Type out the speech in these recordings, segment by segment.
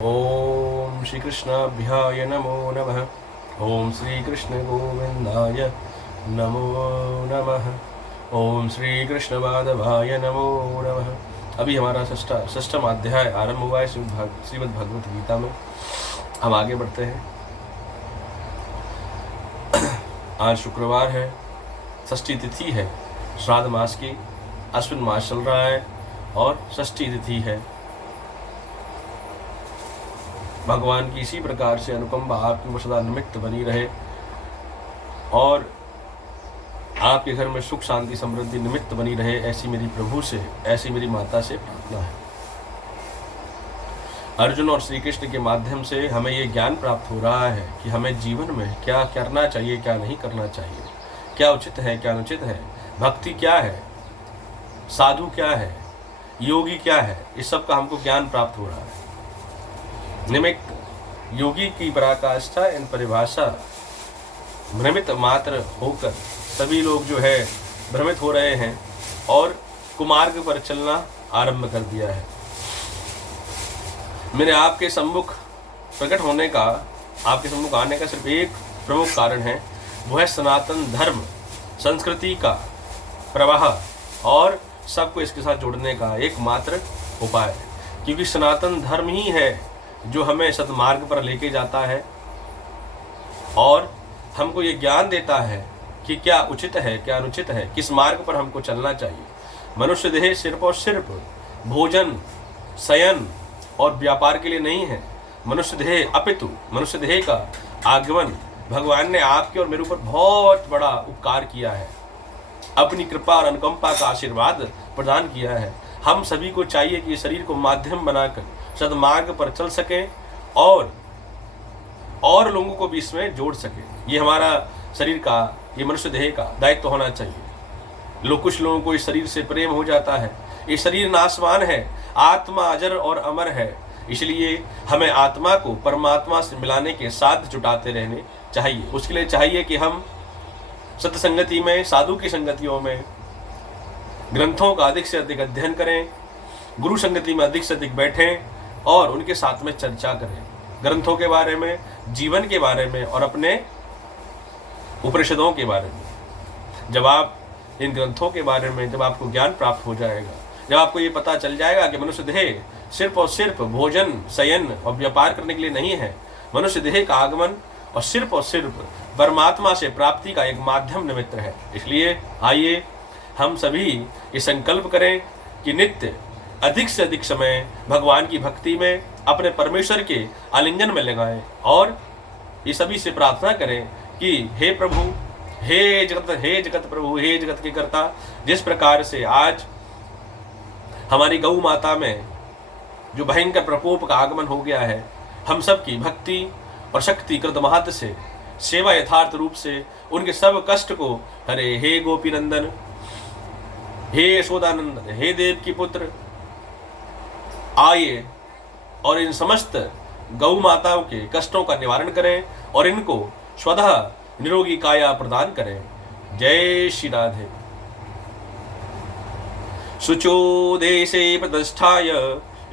ओम श्री कृष्णाभ्याय नमो नमः। ओम श्री कृष्ण गोविंदाय नमो नमः। ओम श्री कृष्ण माधवाय नमो नमः। अभी हमारा षष्ठम अध्याय आरंभ हुआ है श्रीमद् भगवत गीता में। हम आगे बढ़ते हैं। आज शुक्रवार है, षष्ठी तिथि है, श्राद्ध मास की, अश्विन मास चल रहा है और षष्ठी तिथि है। भगवान की इसी प्रकार से अनुकंपा आपकी सदा निमित्त बनी रहे और आपके घर में सुख शांति समृद्धि निमित्त बनी रहे, ऐसी मेरी प्रभु से, ऐसी मेरी माता से प्रार्थना है। अर्जुन और श्री कृष्ण के माध्यम से हमें ये ज्ञान प्राप्त हो रहा है कि हमें जीवन में क्या करना चाहिए, क्या नहीं करना चाहिए, क्या उचित है, क्या अनुचित है, भक्ति क्या है, साधु क्या है, योगी क्या है, इस सब का हमको ज्ञान प्राप्त हो रहा है। निमित्त योगी की पराकाष्ठा इन परिभाषा भ्रमित मात्र होकर सभी लोग जो है भ्रमित हो रहे हैं और कुमार्ग पर चलना आरंभ कर दिया है। मेरे आपके सम्मुख प्रकट होने का, आपके सम्मुख आने का सिर्फ एक प्रमुख कारण है, वो है सनातन धर्म संस्कृति का प्रवाह और सबको इसके साथ जोड़ने का एकमात्र उपाय, क्योंकि सनातन धर्म ही है जो हमें सद्मार्ग पर लेके जाता है और हमको ये ज्ञान देता है कि क्या उचित है, क्या अनुचित है, किस मार्ग पर हमको चलना चाहिए। मनुष्य देह सिर्फ और सिर्फ भोजन, शयन और व्यापार के लिए नहीं है। मनुष्य देह अपितु मनुष्य देह का आगमन भगवान ने आपके और मेरे ऊपर बहुत बड़ा उपकार किया है, अपनी कृपा और अनुकंपा का आशीर्वाद प्रदान किया है। हम सभी को चाहिए कि शरीर को माध्यम बनाकर सद्मार्ग पर चल सके और लोगों को भी इसमें जोड़ सके। ये हमारा शरीर का, ये मनुष्य देह का दायित्व होना चाहिए। कुछ लोगों को इस शरीर से प्रेम हो जाता है। ये शरीर नाशवान है, आत्मा अजर और अमर है, इसलिए हमें आत्मा को परमात्मा से मिलाने के साथ जुटाते रहने चाहिए। उसके लिए चाहिए कि हम सत्संगति में, साधु की संगतियों में ग्रंथों का अधिक से अधिक अध्ययन करें, गुरु संगति में अधिक से अधिक बैठें और उनके साथ में चर्चा करें, ग्रंथों के बारे में, जीवन के बारे में और अपने उपनिषदों के बारे में। जब आप इन ग्रंथों के बारे में, जब आपको ज्ञान प्राप्त हो जाएगा, जब आपको ये पता चल जाएगा कि मनुष्य देह सिर्फ और सिर्फ भोजन, शयन और व्यापार करने के लिए नहीं है, मनुष्य देह का आगमन और सिर्फ परमात्मा से प्राप्ति का एक माध्यम निमित्त है। इसलिए आइए हम सभी ये संकल्प करें कि नित्य अधिक से अधिक समय भगवान की भक्ति में, अपने परमेश्वर के आलिंगन में लगाएं और ये सभी से प्रार्थना करें कि हे प्रभु, हे जगत प्रभु, हे जगत के कर्ता, जिस प्रकार से आज हमारी गौ माता में जो भयंकर प्रकोप का आगमन हो गया है, हम सब की भक्ति और शक्ति कृत महत्व से सेवा यथार्थ रूप से उनके सब कष्ट को हरे। हे गोपी नंदन, हे यशोदानंदन, हे देव की पुत्र, आइए और इन समस्त गौ माताओं के कष्टों का निवारण करें और इनको स्वतः निरोगी काया प्रदान करें। जय श्री राधे। शुचो देशे प्रतिष्ठाय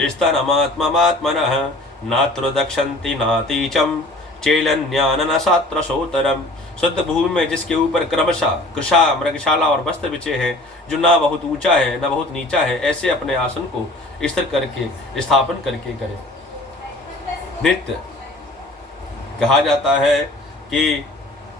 स्तनमात्ममात्मनः नात्र दक्षन्ति नातीचम चेलन्यानन सात्र सोतरम। शुद्ध भूमि में जिसके ऊपर क्रमशः कृषा, मृगशाला और वस्त्र बिछे हैं, जो ना बहुत ऊंचा है ना बहुत नीचा है, ऐसे अपने आसन को स्थिर करके, स्थापन करके करें। नित्य कहा जाता है कि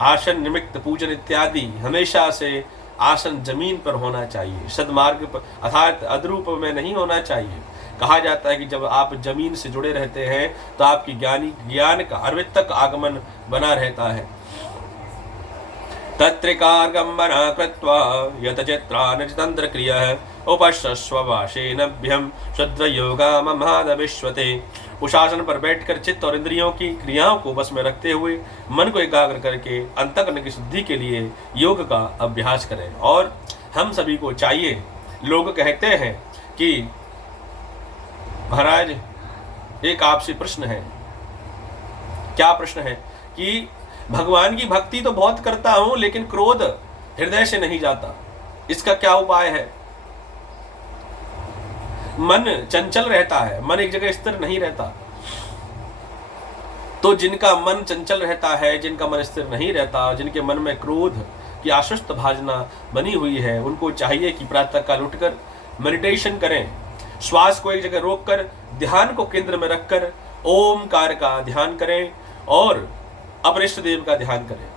आसन निमित्त पूजन इत्यादि हमेशा से आसन जमीन पर होना चाहिए, सद्मार्ग पर अर्थात अधरूप में नहीं होना चाहिए। कहा जाता है कि जब आप जमीन से जुड़े रहते हैं तो आपकी ज्ञान का अर्वितक आगमन बना रहता है। तत्रिकार्गम्बना कृत्वा यतचित्रानचितंत्र क्रियः उपशस्व वाशेनभ्यम शुद्रयोगाममादविश्वते। उस आसन पर बैठकर चित्त और इंद्रियों की क्रियाओं को बस में रखते हुए मन को एकाग्र करके अंतःकरण की शुद्धि के लिए योग का अभ्यास करें। और हम सभी को चाहिए, लोग कहते हैं कि महाराज एक आपसे प्रश्न है। क्या प्रश्न है? कि भगवान की भक्ति तो बहुत करता हूं लेकिन क्रोध हृदय से नहीं जाता, इसका क्या उपाय है? मन चंचल रहता है, मन एक जगह स्थिर नहीं रहता। तो जिनका मन चंचल रहता है, जिनका मन स्थिर नहीं रहता, जिनके मन में क्रोध की आश्वस्त भावना बनी हुई है, उनको चाहिए कि प्रातः काल उठकर मेडिटेशन करें, श्वास को एक जगह रोककर ध्यान को केंद्र में रखकर ओमकार का ध्यान करें और अपने इष्ट देव का ध्यान करें।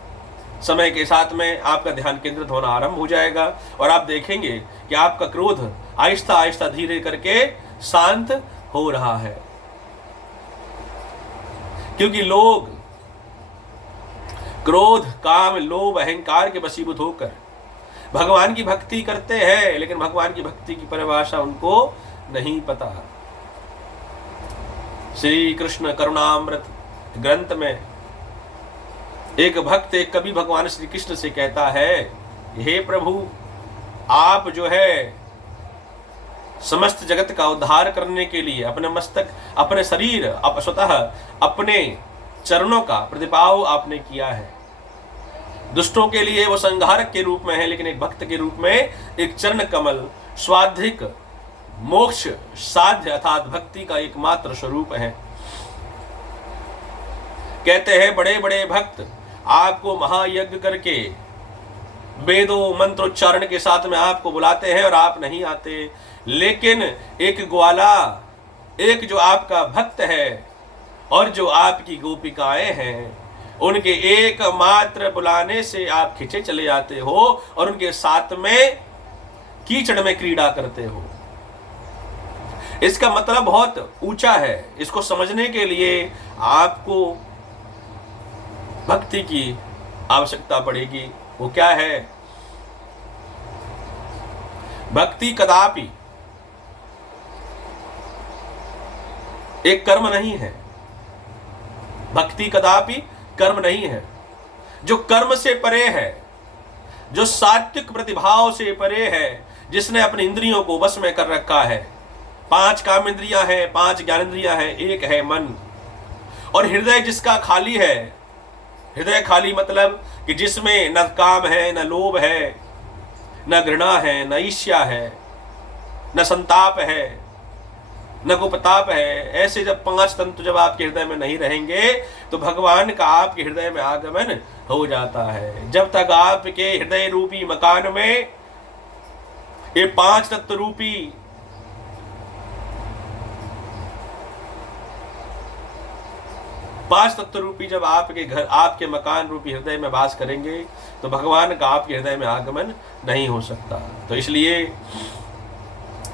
समय के साथ में आपका ध्यान केंद्रित होना आरंभ हो जाएगा और आप देखेंगे कि आपका क्रोध आहिस्ता आहिस्ता धीरे करके शांत हो रहा है। क्योंकि लोग क्रोध, काम, लोभ, अहंकार के वशीभूत होकर भगवान की भक्ति करते हैं, लेकिन भगवान की भक्ति की परिभाषा उनको नहीं पता। श्री कृष्ण करुणामृत ग्रंथ में एक भक्त, एक कवि भगवान श्री कृष्ण से कहता है, हे प्रभु, आप जो है समस्त जगत का उद्धार करने के लिए अपने मस्तक, अपने शरीर, स्वतः अपने चरणों का प्रतिपाव आपने किया है। दुष्टों के लिए वो संहारक के रूप में है, लेकिन एक भक्त के रूप में एक चरण कमल स्वाधिक मोक्ष साध्य अर्थात भक्ति का एकमात्र स्वरूप है। कहते हैं बड़े बड़े भक्त आपको महायज्ञ करके वेदों मंत्रोच्चारण के साथ में आपको बुलाते हैं और आप नहीं आते, लेकिन एक ग्वाला, एक जो आपका भक्त है और जो आपकी गोपिकाएं हैं, उनके एकमात्र बुलाने से आप खिंचे चले जाते हो और उनके साथ में कीचड़ में क्रीड़ा करते हो। इसका मतलब बहुत ऊंचा है। इसको समझने के लिए आपको भक्ति की आवश्यकता पड़ेगी। वो क्या है? भक्ति कदापि एक कर्म नहीं है। भक्ति कदापि कर्म नहीं है। जो कर्म से परे है, जो सात्विक प्रतिभाव से परे है, जिसने अपनी इंद्रियों को वश में कर रखा है। 5 काम इंद्रियां हैं, 5 ज्ञानेंद्रियां हैं, एक है मन। और हृदय जिसका खाली है, हृदय खाली मतलब कि जिसमें न काम है, न लोभ है, न घृणा है, न ईर्ष्या है, न संताप है, न कुपताप है। ऐसे जब 5 तंतु जब आपके हृदय में नहीं रहेंगे तो भगवान का आपके हृदय में आगमन हो जाता है। जब तक आपके हृदय रूपी मकान में ये 5 तत्व रूपी जब आपके घर, आपके मकान रूपी हृदय में वास करेंगे तो भगवान का आपके हृदय में आगमन नहीं हो सकता। तो इसलिए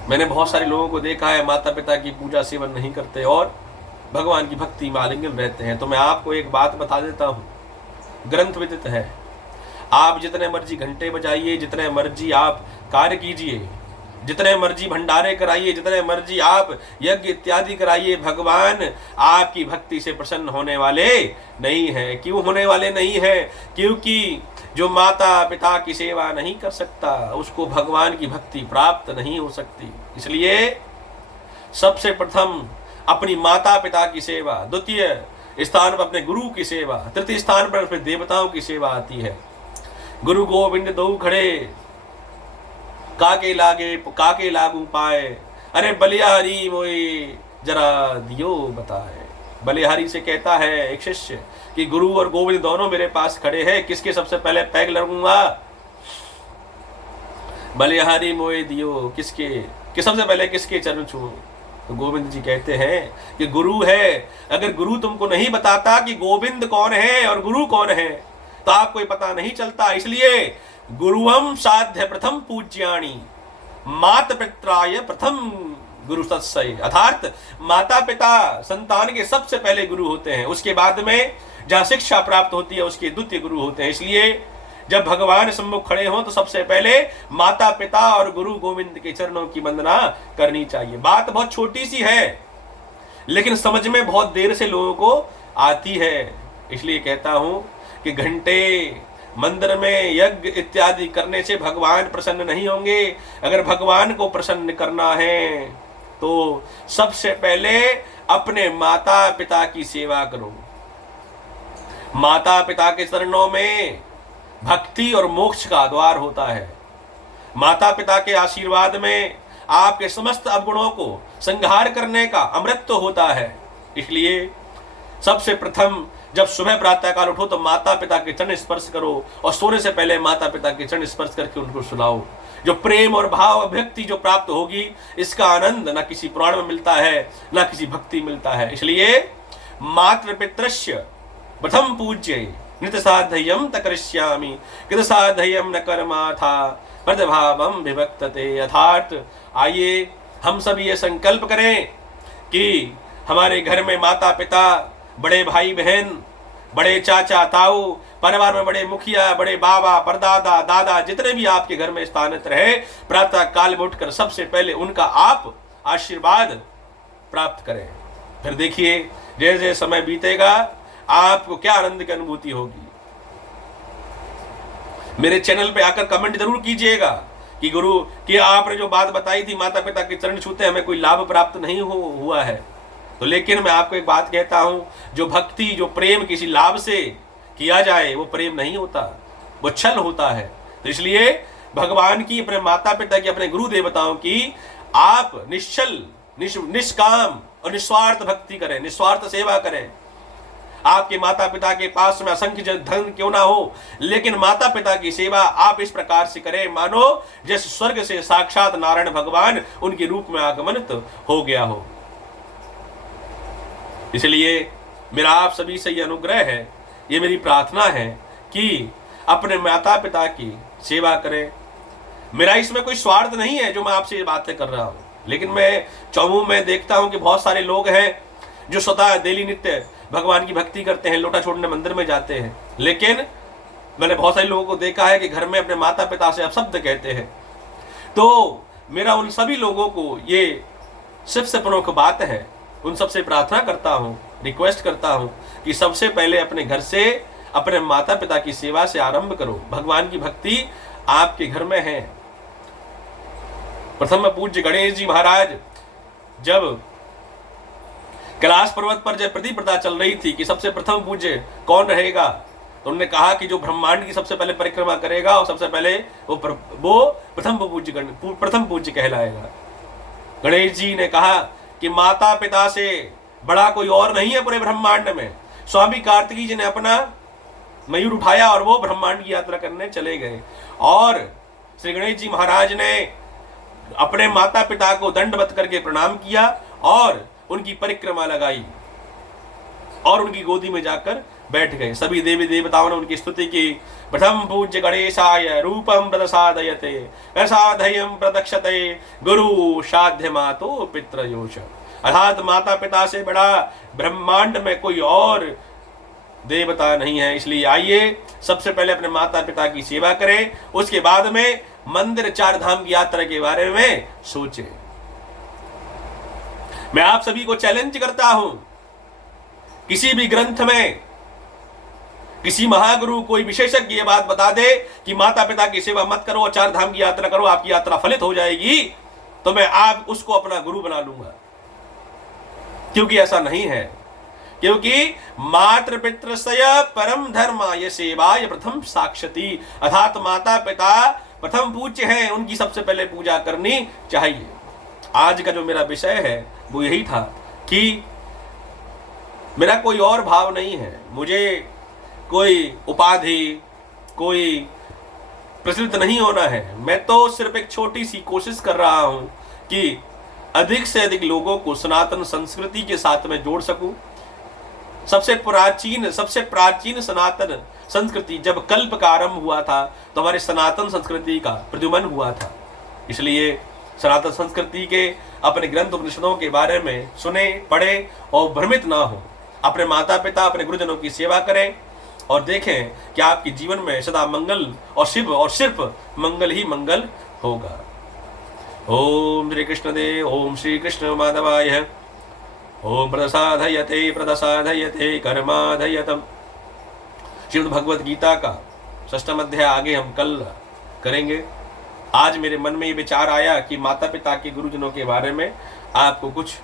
मैंने बहुत सारे लोगों को देखा है, माता पिता की पूजा सेवन नहीं करते और भगवान की भक्ति में आलिंगन रहते हैं। तो मैं आपको एक बात बता देता हूँ, ग्रंथ विदित है। आप जितने मर्जी घंटे बजाइए, जितने मर्जी आप कार्य कीजिए, जितने मर्जी भंडारे कराइए, जितने मर्जी आप यज्ञ इत्यादि कराइए, भगवान आपकी भक्ति से प्रसन्न होने वाले नहीं है। क्यों होने वाले नहीं है? क्योंकि जो माता पिता की सेवा नहीं कर सकता उसको भगवान की भक्ति प्राप्त नहीं हो सकती। इसलिए सबसे प्रथम अपनी माता पिता की सेवा, द्वितीय स्थान पर अपने गुरु की सेवा, तृतीय स्थान पर अपने देवताओं की सेवा आती है। गुरु गोविंद दो खड़े, काके लागू पाए, अरे बलिहारी मोए जरा दियो बताए। बलिहारी से कहता है एक शिष्य कि गुरु और गोविंद दोनों मेरे पास खड़े हैं, किसके सबसे पहले पैग लगूंगा? बलिहारी मोए दियो, किसके कि सबसे पहले किसके चरण छूं? तो गोविंद जी कहते हैं कि गुरु है। अगर गुरु तुमको नहीं बताता कि गोविंद कौन है और गुरु कौन है तो आपको ये पता नहीं चलता। इसलिए गुरुवम साध्य प्रथम पूज्याणी, मात पित्राय प्रथम गुरु सत्सय, अर्थात माता पिता संतान के सबसे पहले गुरु होते हैं। उसके बाद में जहाँ शिक्षा प्राप्त होती है उसके द्वितीय गुरु होते हैं। इसलिए जब भगवान सम्मुख खड़े हों तो सबसे पहले माता पिता और गुरु गोविंद के चरणों की वंदना करनी चाहिए। बात बहुत छोटी सी है लेकिन समझ में बहुत देर से लोगों को आती है। इसलिए कहता हूं कि घंटे मंदिर में यज्ञ इत्यादि करने से भगवान प्रसन्न नहीं होंगे। अगर भगवान को प्रसन्न करना है तो सबसे पहले अपने माता पिता की सेवा करो। माता पिता के चरणों में भक्ति और मोक्ष का द्वार होता है। माता पिता के आशीर्वाद में आपके समस्त अवगुणों को संहार करने का अमृत होता है। इसलिए सबसे प्रथम जब सुबह प्रातः काल उठो तो माता पिता के चरण स्पर्श करो, और सोने से पहले माता पिता के चरण स्पर्श करके उनको सुलाओ। जो प्रेम और भाव भक्ति जो प्राप्त होगी, इसका आनंद न किसी पुराण में मिलता है, न किसी भक्ति मिलता है। इसलिए मातृ पितृस्य प्रथम पूज्य नित साधयम तकरिष्यामि कृत साधयम न कर्मा था प्रतिभावम विभक्तते। अर्थात आइए हम सब ये संकल्प करें कि हमारे घर में माता पिता, बड़े भाई बहन, बड़े चाचा ताऊ, परिवार में बड़े मुखिया, बड़े बाबा, परदादा, दादा, जितने भी आपके घर में स्थानित रहे, प्रातः काल में उठकर सबसे पहले उनका आप आशीर्वाद प्राप्त करें। फिर देखिए जैसे जैसे समय बीतेगा आपको क्या आनंद की अनुभूति होगी। मेरे चैनल पे आकर कमेंट जरूर कीजिएगा कि गुरु कि आपने जो बात बताई थी माता पिता के चरण छूते हमें कोई लाभ प्राप्त नहीं हुआ है। तो लेकिन मैं आपको एक बात कहता हूं, जो भक्ति, जो प्रेम किसी लाभ से किया जाए वो प्रेम नहीं होता, वो छल होता है। तो इसलिए भगवान की, अपने माता पिता की, अपने गुरु देवताओं की आप निश्चल, निष्काम और निस्वार्थ भक्ति करें, निस्वार्थ सेवा करें। आपके माता पिता के पास में असंख्य धन क्यों ना हो, लेकिन माता पिता की सेवा आप इस प्रकार से करें मानो जैसे स्वर्ग से साक्षात नारायण भगवान उनके रूप में आगमनित हो गया हो। इसलिए मेरा आप सभी से यह अनुग्रह है, ये मेरी प्रार्थना है कि अपने माता पिता की सेवा करें। मेरा इसमें कोई स्वार्थ नहीं है जो मैं आपसे ये बातें कर रहा हूं, लेकिन मैं देखता हूं कि बहुत सारे लोग हैं जो स्वतः डेली नित्य भगवान की भक्ति करते हैं, लोटा छोड़ने मंदिर में जाते हैं, लेकिन मैंने बहुत सारे लोगों को देखा है कि घर में अपने माता पिता से अपशब्द कहते हैं। तो मेरा उन सभी लोगों को ये सिर्फ से प्रमुख बात है, उन सबसे प्रार्थना करता हूँ, रिक्वेस्ट करता हूँ कि सबसे पहले अपने घर से, अपने माता पिता की सेवा से आरंभ करो। भगवान की भक्ति आपके घर में है। प्रथम पूज्य गणेश जी महाराज जब कैलाश पर्वत पर जब प्रतिप्रता चल रही थी कि सबसे प्रथम पूज्य कौन रहेगा, तो उन्होंने कहा कि जो ब्रह्मांड की सबसे पहले परिक्रमा करेगा और सबसे पहले वो प्रथम पूज्य कहलाएगा। गणेश जी ने कहा कि माता पिता से बड़ा कोई और नहीं है पूरे ब्रह्मांड में। स्वामी कार्तिकी जी ने अपना मयूर उठाया और वो ब्रह्मांड की यात्रा करने चले गए, और श्री गणेश जी महाराज ने अपने माता पिता को दंडवत करके प्रणाम किया और उनकी परिक्रमा लगाई और उनकी गोदी में जाकर बैठ गए। सभी देवी देवताओं ने उनकी स्तुति की। प्रथम पूज्य गणेशाय रूपम प्रदसादयते प्रसादयम प्रदक्षते गुरु साध्य मातो पितृयोष। अर्थात माता पिता से बड़ा ब्रह्मांड में कोई और देवता नहीं है। इसलिए आइए सबसे पहले अपने माता पिता की सेवा करें, उसके बाद में मंदिर चार धाम की यात्रा के बारे में सोचें। मैं आप सभी को चैलेंज करता हूं, किसी भी ग्रंथ में किसी महागुरु कोई विशेषज्ञ ये बात बता दे कि माता पिता की सेवा मत करो और चार धाम की यात्रा करो, आपकी यात्रा फलित हो जाएगी, तो मैं आप उसको अपना गुरु बना लूंगा। क्योंकि ऐसा नहीं है, क्योंकि मातृ पितृस्य परम धर्म ये सेवा ये प्रथम साक्षती। अर्थात माता पिता प्रथम पूज्य हैं, उनकी सबसे पहले पूजा करनी चाहिए। आज का जो मेरा विषय है वो यही था कि मेरा कोई और भाव नहीं है, मुझे कोई उपाधि, कोई प्रसिद्ध नहीं होना है। मैं तो सिर्फ एक छोटी सी कोशिश कर रहा हूं कि अधिक से अधिक लोगों को सनातन संस्कृति के साथ में जोड़ सकूं। सबसे प्राचीन सनातन संस्कृति जब कल्प का आरंभ हुआ था तो हमारे सनातन संस्कृति का प्रद्युमन हुआ था। इसलिए सनातन संस्कृति के अपने ग्रंथ उपनिषदों के बारे में सुने, पढ़े और भ्रमित ना हो। अपने माता पिता, अपने गुरुजनों की सेवा करें और देखें कि आपके जीवन में सदा मंगल और शिव और सिर्फ मंगल ही मंगल होगा। ओम श्री कृष्ण देव, ओम श्री कृष्ण माधवाय, ओम प्रदसाधयते कर्माधयतम। श्रीमद् भगवद गीता का 6वां अध्याय आगे हम कल करेंगे। आज मेरे मन में ये विचार आया कि माता पिता के गुरुजनों के बारे में आपको कुछ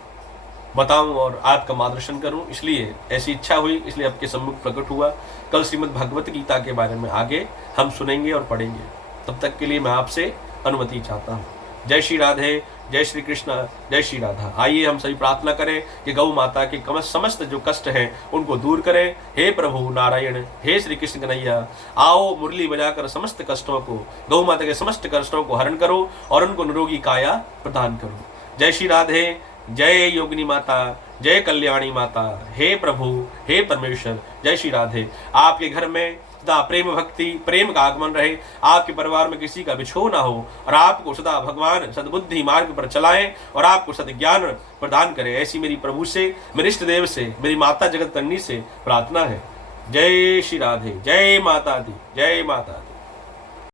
बताऊं और आपका मार्गदर्शन करूं, इसलिए ऐसी इच्छा हुई, इसलिए आपके सम्मुख प्रकट हुआ। कल श्रीमद् भगवत गीता के बारे में आगे हम सुनेंगे और पढ़ेंगे। तब तक के लिए मैं आपसे अनुमति चाहता हूं। जय श्री राधे, जय श्री कृष्ण, जय श्री राधा। आइए हम सभी प्रार्थना करें कि गौ माता के समस्त जो कष्ट हैं उनको दूर करें। हे प्रभु नारायण, हे श्री कृष्ण कन्हैया, आओ मुरली बजाकर समस्त कष्टों को, गौ माता के समस्त कष्टों को हरण करो और उनको निरोगी काया प्रदान करो। जय श्री राधे, जय योगिनी माता, जय कल्याणी माता। हे प्रभु, हे परमेश्वर, जय श्री राधे। आपके घर में सदा प्रेम भक्ति, प्रेम का आगमन रहे, आपके परिवार में किसी का बिछोह ना हो, और आपको सदा भगवान सद्बुद्धि मार्ग पर चलाएं और आपको सद्ज्ञान प्रदान करें। ऐसी मेरी प्रभु से, मेरे इष्ट देव से, मेरी माता जगत जननी से प्रार्थना है। जय श्री राधे, जय माता दी, जय माता दी।